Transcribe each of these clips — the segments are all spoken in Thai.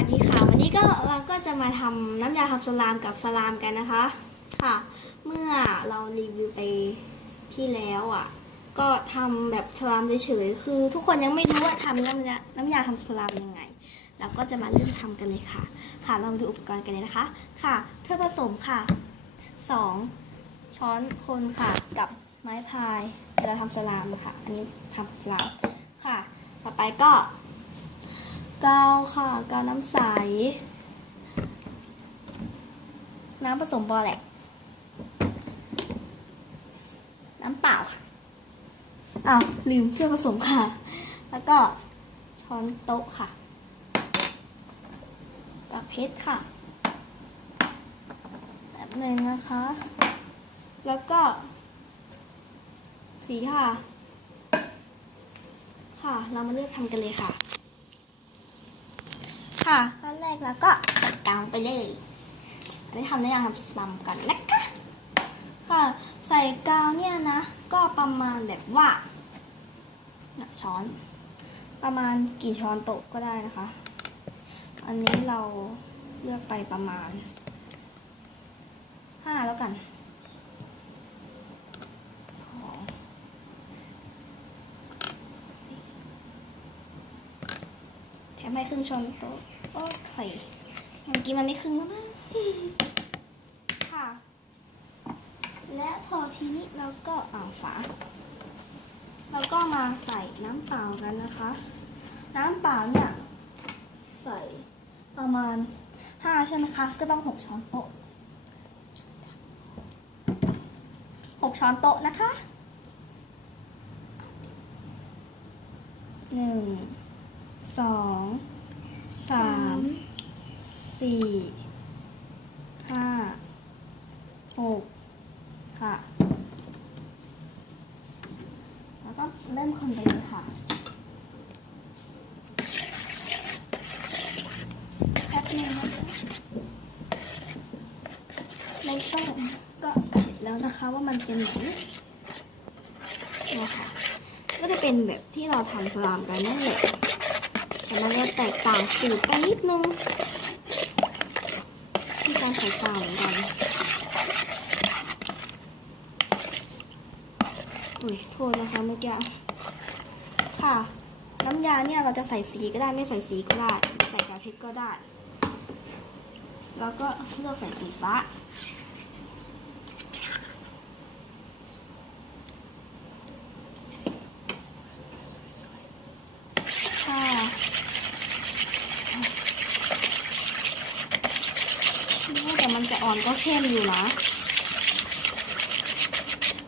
วัสดีค่ะ วันนี้ก็เราก็จะมาทำน้ำยาทำสลามกับสลามกันนะคะ ค่ะ เมื่อเรารีวิวไปที่แล้วอะ ก็ทำแบบสลามเฉยๆ คือทุกคนยังไม่รู้ว่าทำน้ำยาน้ำยาทำสลามยังไง เราก็จะมาเริ่มทำกันเลยค่ะ ค่ะเรามาดูอุปกรณ์กันเลยนะคะ ค่ะถ้วยผสมค่ะสองช้อนคนค่ะ กับไม้พายเวลาทำสลามค่ะ อันนี้ทำสลามค่ะ ต่อไปก็ กาวค่ะกาวน้ำใส น้ำผสมบอแลกน้ำเปล่าค่ะอ้าวลืมเชื่อผสมค่ะ แล้วก็ช้อนโต๊ะค่ะกับเพชรค่ะแบบหนึ่งนะคะ แล้วก็สีค่ะ ค่ะเรามาเลือกทำกันเลยค่ะ ค่ะขั้นแรกแล้วก็ใส่กาวไปเลยอันนี้ทำได้ยังทำสลัมกันนะคะค่ะใส่กาวเนี่ยนะ ก็ประมาณแบบว่าน่ะช้อน ประมาณกี่ช้อนโต๊ะก็ได้นะคะ อันนี้เราเลือกไปประมาณห้าแล้วกันสองแถมให้ครึ่งช้อนโต๊ะ เคเมื่อกี้มันไม่ครึ่งแล้วนะค่ะ และพอทีนี้เราก็อ่างฝาเราก็มาใส่น้ำเปล่ากันนะคะ น้ำเปล่าเนี่ยใส่ประมาณห้าใช่ไหมคะ ก็ต้องหกช้อนโต๊ะหกช้อนโต๊ะนะคะหนึ่งสอง สามสี่ห้าหกค่ะ แล้วก็เริ่มคนไปเลยค่ะแป๊บนึงนะคะไม่ต้องก็เห็นแล้วนะคะว่ามันเป็นไหนนี่ยค่ะก็จะเป็นแบบที่เราทำสลามกันนั่นแหละ แต่มันจะแตกต่างสูตรไปนิดนึงที่การใส่กาเหมือนกันอุ้ยโทษนะคะเมื่อกี้ค่ะ น้ำยาเนี่ยเราจะใส่สีก็ได้ไม่ใส่สีก็ได้ ใส่กาเพชรก็ได้ แล้วก็เลือกใส่สีฟ้า ค่ะนี่แต่ มันก็เข้มอยู่นะ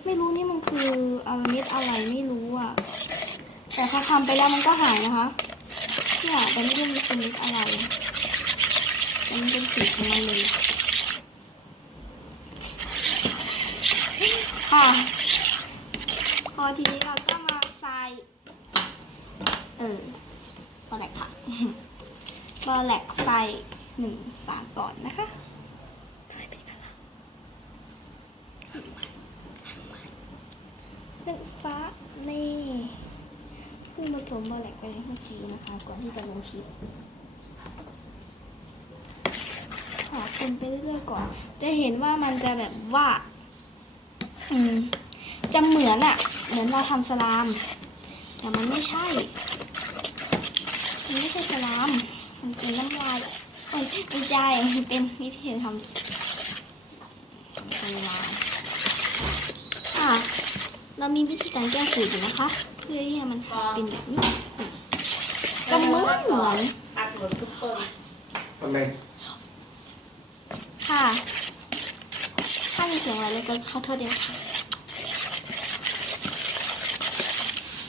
ไม่รู้นี่มันคืออะไรเม็ดอะไรไม่รู้อะ แต่พอทำไปแล้วมันก็หายนะคะ เนี่ยแต่ไม่รู้มันเป็นเม็ดอะไรมันเป็นสีของมันเลยค่ะพอทีนี้เราก็มาใส่ เออบอแลกค่ะบอแลกใส่หนึ่งฝาก่อนนะคะทำไมเป็นอะไร หนึ่งฝานี่เพิ่งผสมบอแลกไปเมื่อกี้นะคะ ก่อนที่จะลงคลิปค่ะคนไปเรื่อยๆก่อน จะเห็นว่ามันจะแบบว่า อืมจะเหมือนอะเหมือนเราทำสลาม แต่มันไม่ใช่ มันไม่ใช่สลาม มันเป็นน้ำลายเอ้ยไม่ใช่ มันเป็นวิธีทำสลาม เรามีวิธีการแก้สูตรอยู่นะคะ เพื่อที่ให้มันเป็นแบบนี้ก็เหมือนเหมือนตัดหมดทุกต้นทำไมค่ะ ถ้ามีเสียงอะไรเลยก็ขอโทษด้วยค่ะ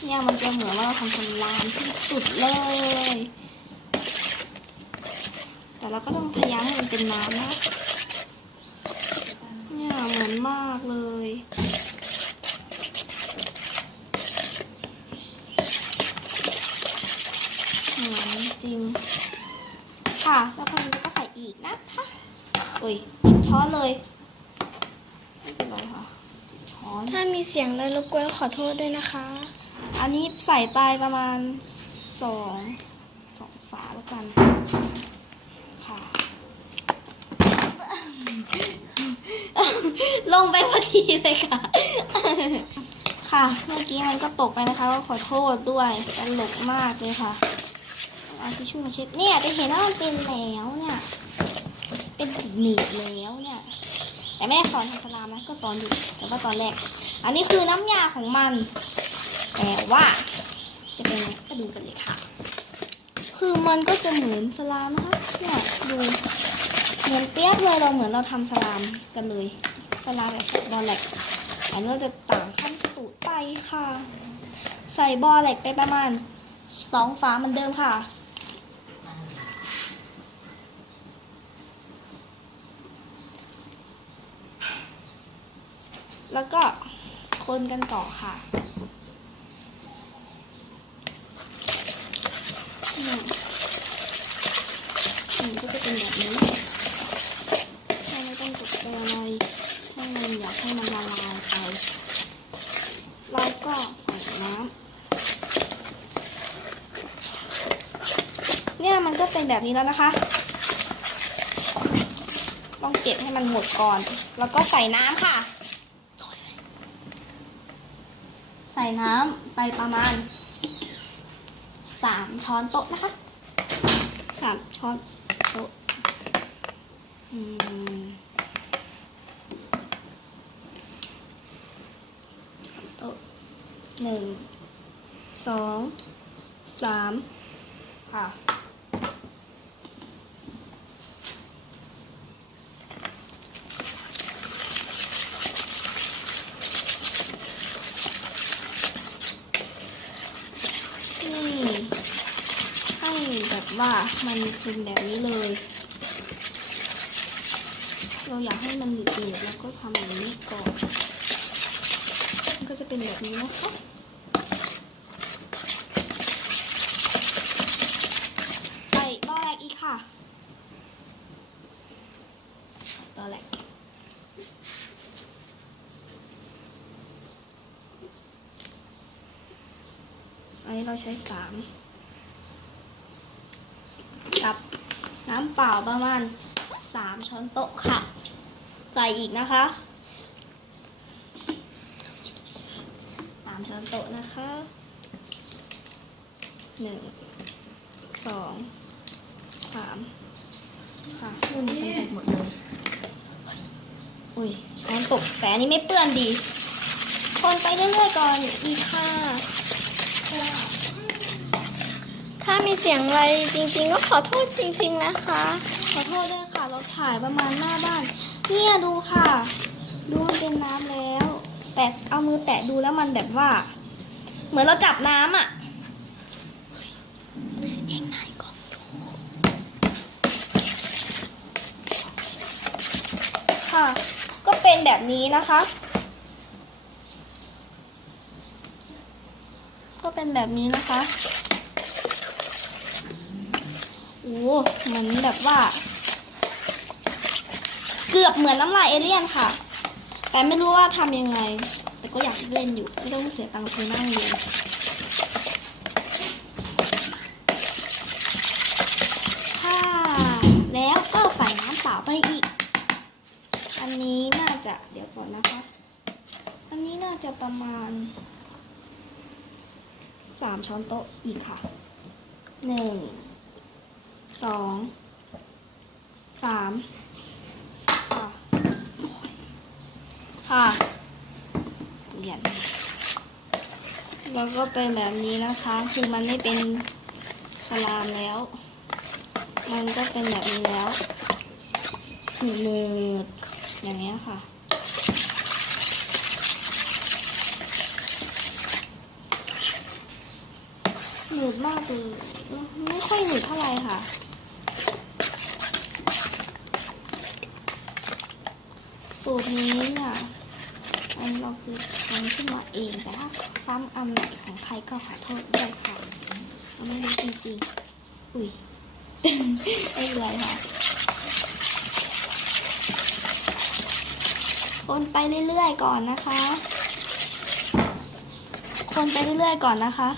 เนี่ยมันจะเหมือนว่าเราทำสลามที่สุดเลย แต่เราก็ต้องพยายามให้มันเป็นน้ำนะเนี่ ยงและรบกวนขอโทษด้วยนะคะ อันนี้ใส่ปลายประมาณสองสองฝาแล้วกันค่ะ ลงไปพอดีเลยค่ะ ค่ะ เมื่อกี้มันก็ตกไปนะคะก็ขอโทษด้วยตลกมากเลยค่ะเอาทิชชู่มาเช็ดเนี่ยจะเห็นว่ามันเป็นแล้วเนี่ย เป็นหนึบแล้วเนี่ย แต่ไม่ได้สอนทำสลามนะก็สอนอยู่แต่ว่าตอนแรก อันนี้คือน้ำยาของมัน แต่ว่าจะเป็นไงก็ดูกันเลยค่ะ คือมันก็จะเหมือนสลามนะคะเนี่ยดูเหมือนเปียกเลยเราเหมือนเราทำสลามกันเลยสลามแบบบอลแลกอันนี้จะต่างขั้นสูตรไปค่ะ ใส่บอลแลกไปประมาณสองฝาเหมือนเดิมค่ะ แล้วก็คนกันต่อค่ะอืมอืมก็จะเป็นแบบนี้เราไม่ต้องตกดไปอะไรให้มันอยากให้มันละลายไปเราก็ใส่น้ำเนี่ยมันก็เป็นแบบนี้แล้วนะคะ ต้องเก็บให้มันหมดก่อน แล้วก็ใส่น้ำค่ะ ใส่น้ำไปประมาณสามช้อนโต๊ะนะคะสามช้อนโต๊ะโต๊ะหนึ่งสองสามค่ะ นี่ให้แบบ ว่ามันเป็นแบบนี้เลย เราอยากให้มันหนืดๆแล้วก็ทำอย่างนี้ก่อนมันก็จะเป็นแบบนี้นะคะใส่บอแรกอีกค่ะบอแรกอันนี้เราใช้สามกับน้ำเปล่าประมาณสามช้อนโต๊ะค่ะ ใส่อีกนะคะสามช้อนโต๊ะนะคะหนึ่งสองสามค่ะอุ้ยมันตกหมดเลยอุ้ยช้อนตกแต่อันนี้ไม่เปื้อนดี คนไปเรื่อยๆก่อนอีกค่ะ ถ้ามีเสียงอะไรจริง ๆ ก็ขอโทษจริง ๆนะคะ ขอโทษด้วยค่ะเราถ่ายประมาณหน้าบ้าน เนี่ยดูค่ะ ดูมันเป็นน้ำแล้ว แต่เอามือแตะดูแล้วมันแบบว่า เหมือนเราจับน้ำอะเองนาองค่ะ ก็เป็นแบบนี้นะคะ ก็เป็นแบบนี้นะคะ เหมือนแบบว่า เกือบเหมือนน้ำลายเอเลี่ยนค่ะ แต่ไม่รู้ว่าทำยังไง แต่ก็อยากเล่นอยู่ ไม่ต้องเสียตังค์ซื้อนั่งเรียนค่ะแล้วก็ใส่น้ำเปล่าไปอีก อันนี้น่าจะเดี๋ยวก่อนนะคะ อันนี้น่าจะประมาณสามช้อนโต๊ะอีกค่ะหนึ่ง สองสามค่ะค่ะเปลี่ยนแล้วก็เป็นแบบนี้นะคะ คือมันไม่เป็นสลามแล้ว มันก็เป็นแบบนี้แล้วหนืดอย่างเงี้ยค่ะหนืดมากเลยไม่ค่อยหนืดเท่าไหร่ค่ะ สูตรนี้เนี่ยอันเราคือทำขึ้นมาเองแต่ถ้าซ้ำอันไหนของใครก็ขอโทษด้วยค่ะเราไม่รู้จริงๆอุ้ยไม่เป็นไรค่ะคนไปเรื่อยๆก่อนนะคะ คนไปเรื่อยๆก่อนนะคะ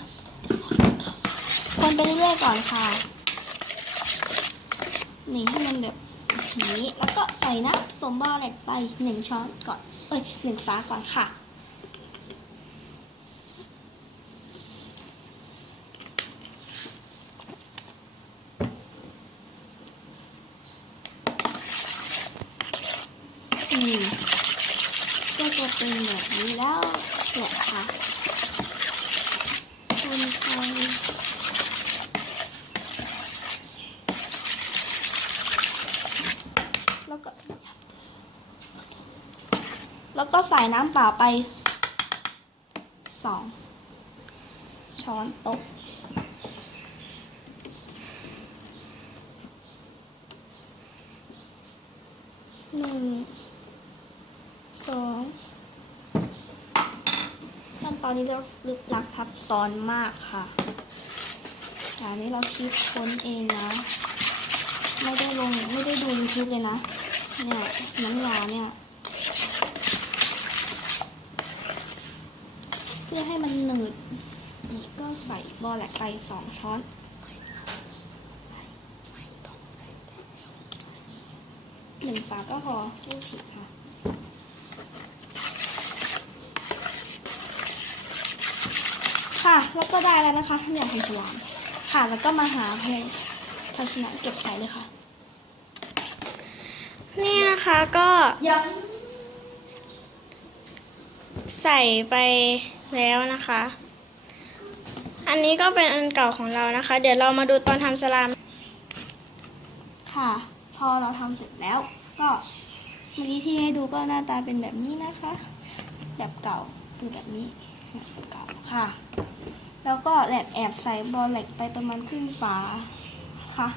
คนไปเรื่อยๆก่อนค่ะ นี่ให้มันแบบอ นี้ แล้วก็ใส่น้ำสมบอแหลกไปหนึ่งช้อนก่อน เอ้ยหนึ่งฟ้าก่อนค่ะ อืมก็จะเป็นแบบนี้แล้วแหละค่ะคนไทย แล้วก็ แล้วก็ใส่น้ำเปล่าไปสองช้อนโต๊ะหนึ่งสองขั้นตอนนี้เราลึกลักซับซ้อนมากค่ะอันนี้เราคิดค้นเองนะ ไม่ได้ลงไม่ได้ดูยูทูบเลยนะ เนี่ยน้ำยาเนี่ย เพื่อให้มันหนืดอีกก็ใส่บอแหลกไปสองช้อนหนึ่งฝาก็พอไม่ผิดค่ะค่ะ แล้วก็ได้แล้วนะคะเนี่ยทำสลามค่ะ แล้วก็มาหาเพ ภาชนะเก็บใส่เลยค่ะ นี่นะคะก็ยังใส่ไปแล้วนะคะ อันนี้ก็เป็นอันเก่าของเรานะคะ เดี๋ยวเรามาดูตอนทำสลาม ค่ะ พอเราทำเสร็จแล้ว ก็เมื่อกี้ที่ให้ดูก็หน้าตาเป็นแบบนี้นะคะ แบบเก่าคือแบบนี้แบบเก่าค่ะ แล้วก็แอบแอบใส่บอลเหล็กไปประมาณครึ่งฝา คะ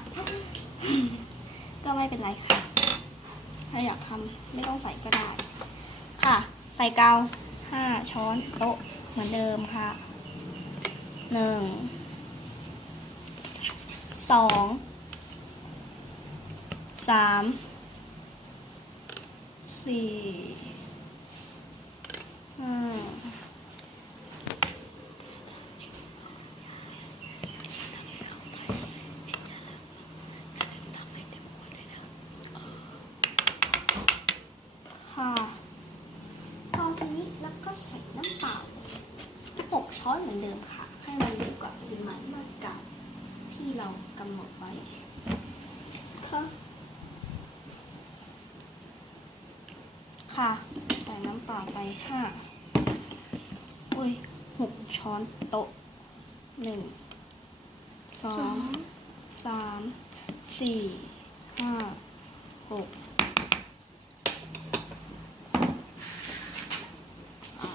ก็ไม่เป็นไรค่ะ ถ้าอยากทำไม่ต้องใส่ก็ได้ ค่ะ ใส่กาวห้าช้อนโต๊ะเหมือนเดิมค่ะหนึ่งสองสามสี่ห้าค่ะพอทีนี้แล้วก็ใส่น้ำเปล่าหกช้อน เหมือนเดิมค่ะ ให้มันอยู่กับปริมาณมากกาที่เรากำหนดไว้ค่ะค่ะใส่น้ำเปล่าไปห้าอุ้ยหกช้อนโต๊ะหนึ่งสองสามสี่ ห้า หกอะ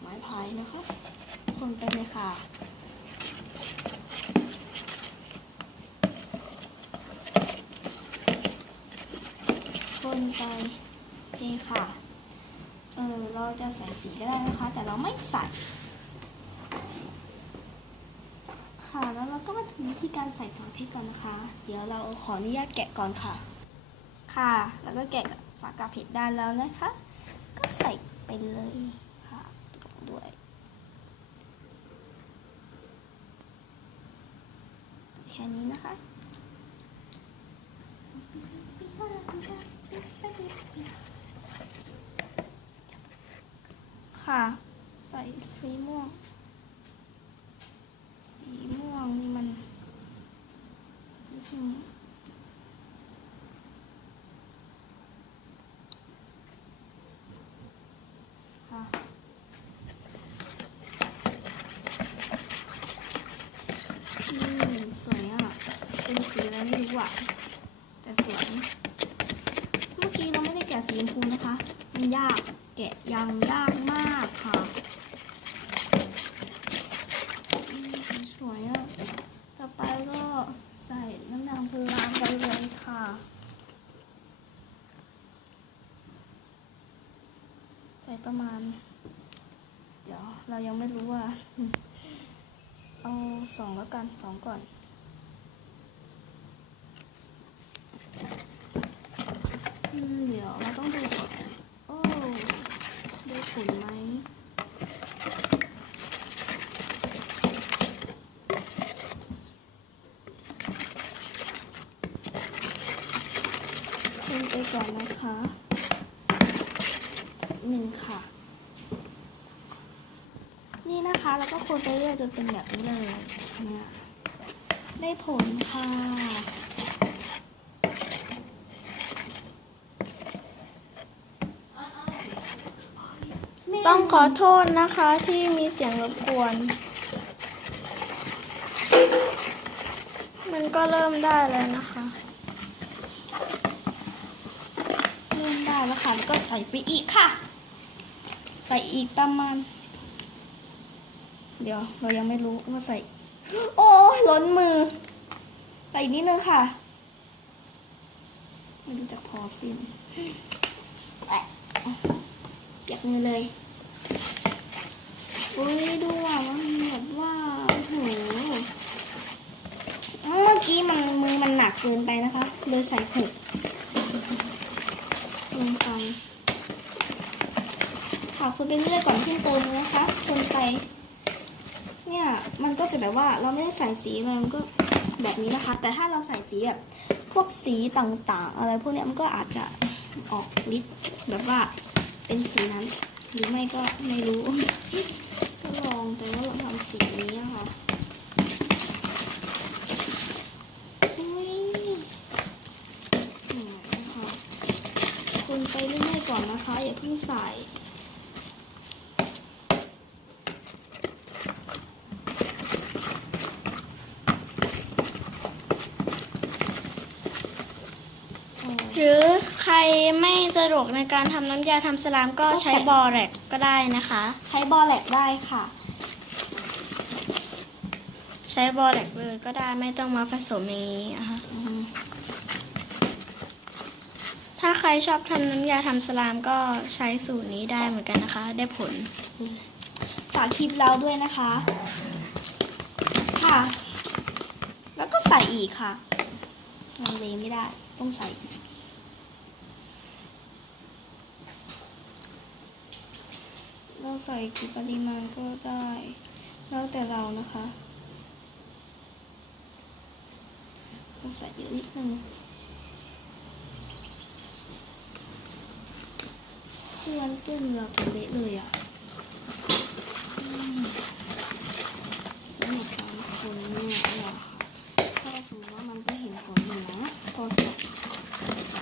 ไม้พายนะคะ คนไปเลยค่ะคนไปโอเคค่ะ เออเราจะใส่สีก็ได้นะคะ แต่เราไม่ใส่ ค่ะแล้วเราก็มาถึงวิธีการใส่กากเพชรก่อนนะคะ เดี๋ยวเราขออนุญาตแกะก่อนค่ะ ค่ะ แล้วก็แกะฝากาเพชรได้แล้วนะคะ ก็ใส่ไปเลย แค่ นะคะ ค่ะ ใส่สีม่วง สีม่วงนี่มันอื้อหือค่ะนี่สวยอะ เป็นสี อะไรไม่รู้อะแต่สวยเมื่อกี้เราไม่ได้แกะสีชมพูนะคะ มันยากแกะยังยากมากค่ะสวยอะต่อไปก็ใส่น้ำดำสลามไปเลยค่ะใส่ประมาณ เดี๋ยวเรายังไม่รู้ว่า เอาสองแล้วกันสองก่อน อืม เดี๋ยวเราต้องดูก่อนโอ้ได้ผลไหมคนไปก่อนนะคะหนึ่งค่ะ นี่นะคะแล้วก็คนไปเรื่อยจนเป็นแบบนี้เลยเนี่ยได้ผลค่ะ ต้องขอโทษนะคะที่มีเสียงรบกวน มันก็เริ่มได้แล้วนะคะ เริ่มได้แล้วค่ะแล้วก็ใส่ไปอีกค่ะ ใส่อีกประมาณ เดี๋ยวเรายังไม่รู้ว่าใส่ โอ้ล้นมือใส่อีกนิดนึงค่ะ ไม่รู้จักพอสิ้นเปียกมือเลย อุ้ยดูอะมันแบบว่าโอ้โหเมื่อกี้มันมือมันหนักเกินไปนะคะเลยใส่หกลงไปค่ะคนไปเรื่อยก่อนขึ้นตัวมือนะคะคนไป เนี่ยมันก็จะแบบว่าเราไม่ได้ใส่สีเลยมันก็แบบนี้นะคะ แต่ถ้าเราใส่สีแบบพวกสีต่างๆ อะไรพวกนี้มันก็อาจจะออกฤทธิ์แบบว่าเป็นสีนั้น หรือไม่ก็ไม่รู้ ลองแต่ว่าเราทำสีนี้อะค่ะอุ้ยนะคะคนไปเรื่อยๆก่อนนะคะ อย่าเพิ่งใส่ หรือใครไม่สะดวกในการทำน้ำยาทำสลามก็ใช้บอแรกก็ได้นะคะ ใช้บอลแลกได้ค่ะ ใช้บอแรกเลยก็ได้ไม่ต้องมาผสมอย่างนี้นะคะอืมถ้าใครชอบทำน้ำยาทำสลามก็ใช้สูตรนี้ได้เหมือนกันนะคะ ได้ผล ฝากคลิปเราด้วยนะคะ ค่ะ แล้วก็ใส่อีกค่ะลังเลไม่ได้ ต้องใส่อีก ราใส่กี่ปริมาณก็ได้ แล้วแต่เรานะคะเราใส่เยอะนิดนึงเพื่อนตุ้นเราจะเละเลยอะสำหรับบางคนเนี่ยว่าถ้าสมมติว่ามันก็เห็นผลอยู่นะพอเสร็จ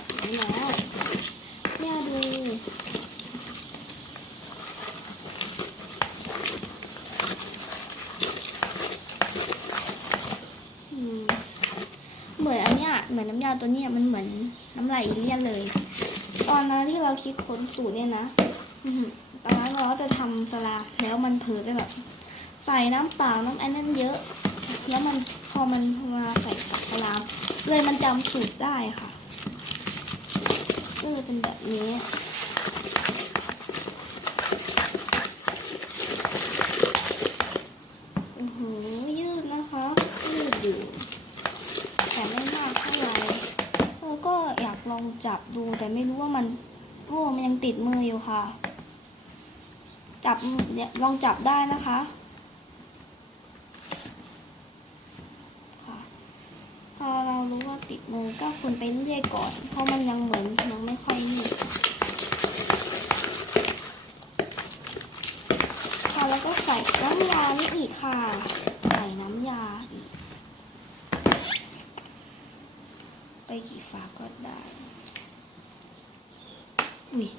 แบบนี้แล้วเนี่ยดูอืมเหมือนอันเนี้ ยาตัวนี้มันเหมือนน้ำลายอิเลียนเลย ตอนนั้นที่เราคิดค้นสูตรเนี่ยนะตอนนั้นเราก็จะทำสลาแล้วมันเผลอไปแบบ ใส่น้ำเปล่าน้ำอันนั้นเยอะ แล้วมันพอมันมาใส่กับสลาเลยมันจำสูตรได้ค่ะก็เลยเป็นแบบนี้โอ้โหยืดนะคะยืดอยู่ แต่ไม่มากเท่าไหร่แล้วก็ องจับดูแต่ไม่รู้ว่ามัน โอ้ มันยังติดมืออยู่ค่ะ จับลองจับได้นะคะค่ะพอเรารู้ว่าติดมือก็คนไปเรื่อยก่อน เพราะมันยังเหมือนยังไม่ค่อยยืดค่ะแล้วก็ใส่น้ำยานี่อีกค่ะ ใส่น้ำยาอีก ไปกี่ฝาก็ได้ อุ้ย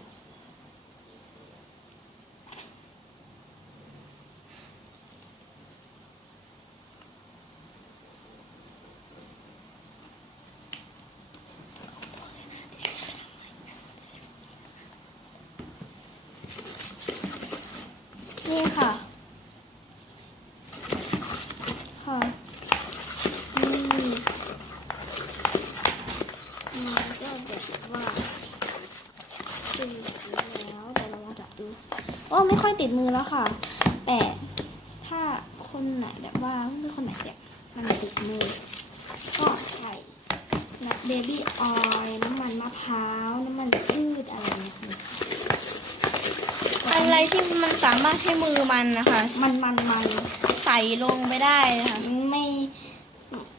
นี่ค่ะ นี่มันก็แบบว่าเป็นแบบนี้แล้วแต่เราลองจับดูโอ้ไม่ ค่อยติดมือแล้วค่ะ แต่ถ้าคนไหนแบบว่าไม่คนไหนแบบมันติดมือ ก็ใส่นะเบบี้ออยล์น้ำมันมะพร้าวน้ำมันพืชอะไรเนี่ยค่ะอะไรที่มันสามารถให้มือมันนะคะ มันมันมันใส่ลงไปได้ค่ะไม่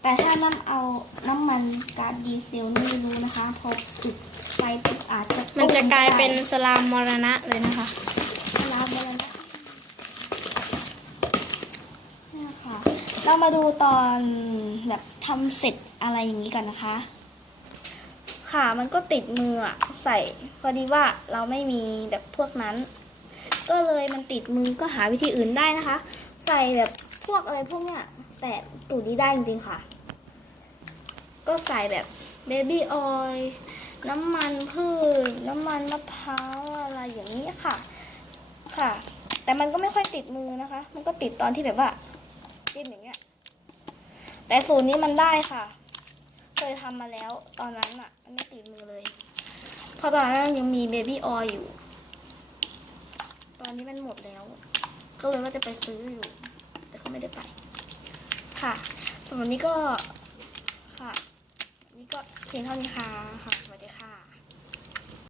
แต่ถ้าน้ำเอาน้ำมันก๊าซดีเซลนี่ไม่รู้นะคะพอจุดไฟปุ๊บอาจจะมันจะกลายเป็นตุ้มสลามมรณะเลยนะคะ ได้ลามมาแล้วนะคะเนี่ยค่ะ เรามาดูตอนแบบทำเสร็จอะไรอย่างนี้กันนะคะ ค่ะมันก็ติดมืออะใส่พอดีว่าเราไม่มีแบบพวกนั้น ก็เลยมันติดมือก็หาวิธีอื่นได้นะคะ ใส่แบบพวกอะไรพวกเนี้ยแต่ตูดนี้ได้จริงๆค่ะ ก็ใส่แบบเบบี้ออยล์น้ำมันพืชน้ำมันมะพร้าวอะไรอย่างนี้ค่ะ ค่ะ แต่มันก็ไม่ค่อยติดมือนะคะ มันก็ติดตอนที่แบบว่าจิ้มอย่างเงี้ย แต่สูตรนี้มันได้ค่ะ เคยทำมาแล้วตอนนั้นอะมันไม่ติดมือเลย เพราะตอนนั้นยังมีเบบี้ออยอยู่ ตอนนี้มันหมดแล้ว ก็เลยว่าจะไปซื้ออยู่ แต่เขาไม่ได้ไป ค่ะสำหรับนนี้ก็ค่ะ นี่ก็เพียงเท่านี้ค่ะ